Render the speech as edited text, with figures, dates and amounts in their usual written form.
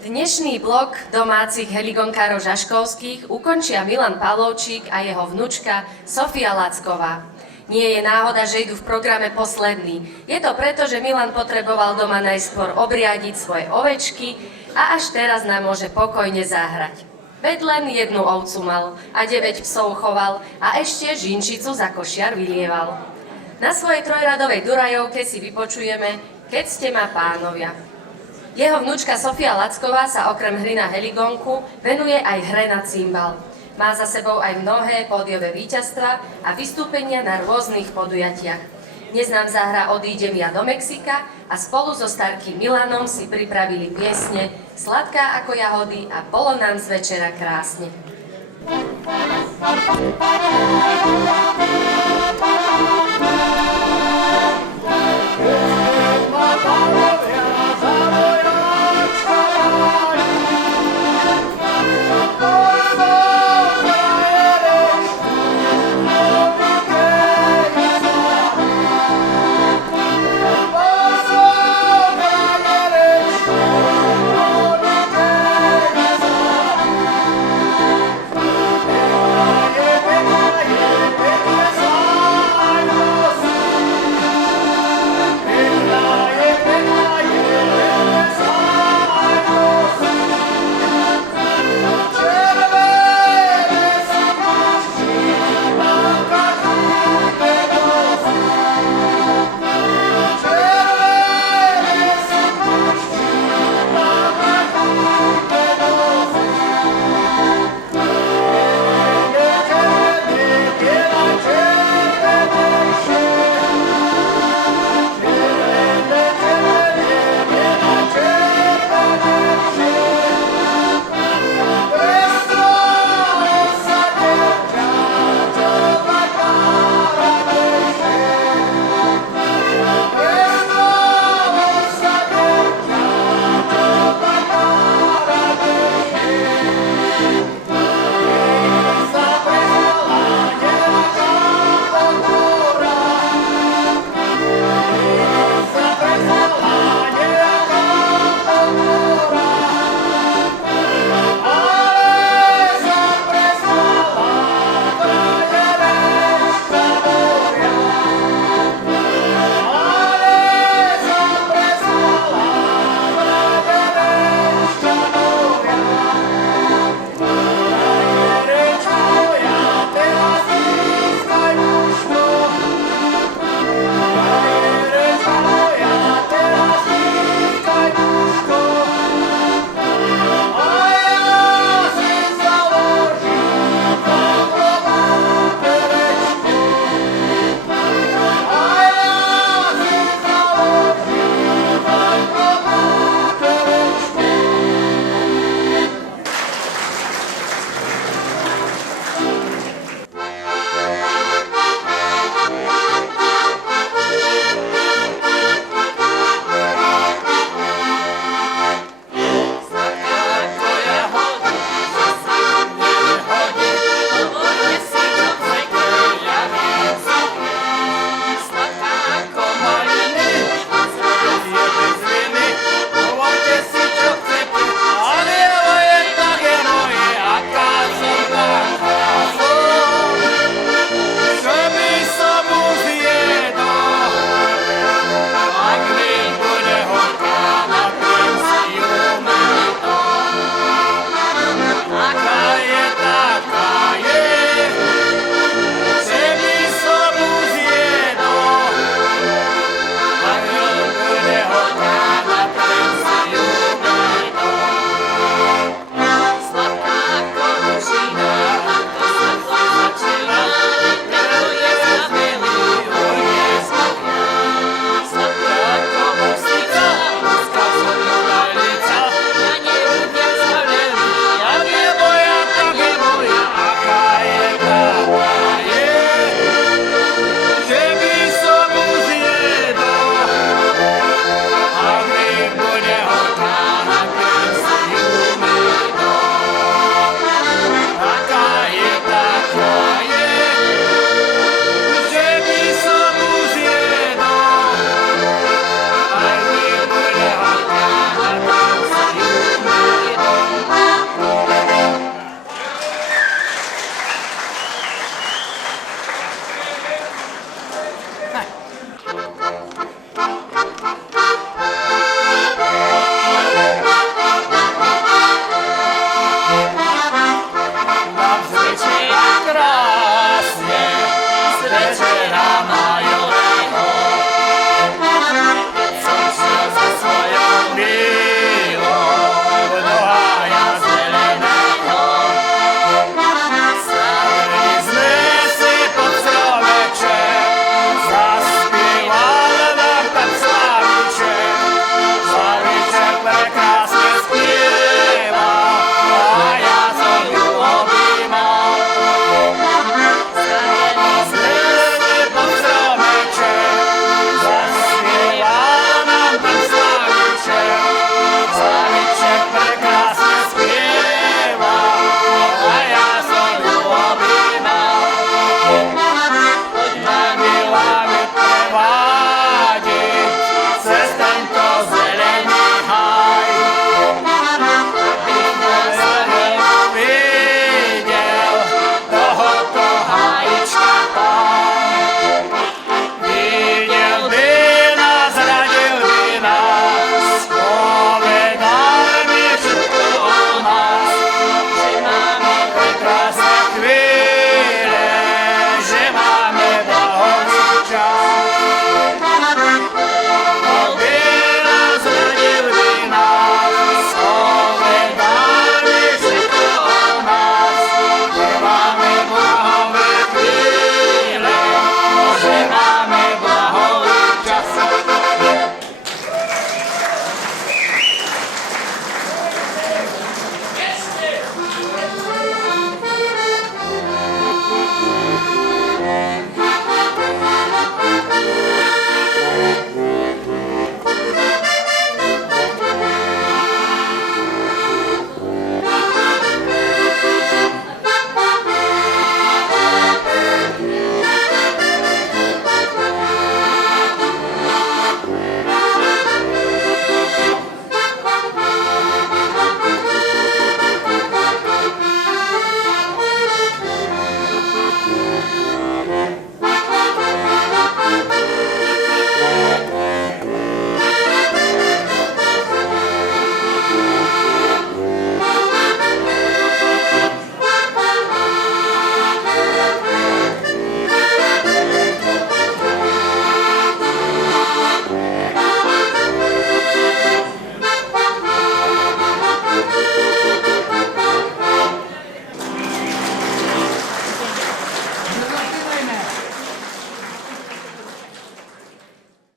Dnešný blok domácich heligonkárov Žaškovských ukončia Milan Pavlovčík a jeho vnučka Sofia Lacková. Nie je náhoda, že idú v programe posledný. Je to preto, že Milan potreboval doma najskôr obriadiť svoje ovečky a až teraz nám môže pokojne zahrať. Veď len jednu ovcu mal a 9 psov choval a ešte žinčicu za košiar vylieval. Na svojej trojradovej durajovke si vypočujeme Keď ste ma pánovia. Jeho vnučka Sofia Lacková sa okrem hry na heligonku venuje aj hre na cimbal. Má za sebou aj mnohé pódiové víťazstvá a vystúpenia na rôznych podujatiach. Dnes nám zahrá Odídem ja do Mexika a spolu so starkým Milanom si pripravili piesne Sladká ako jahody a Bolo nám z večera krásne.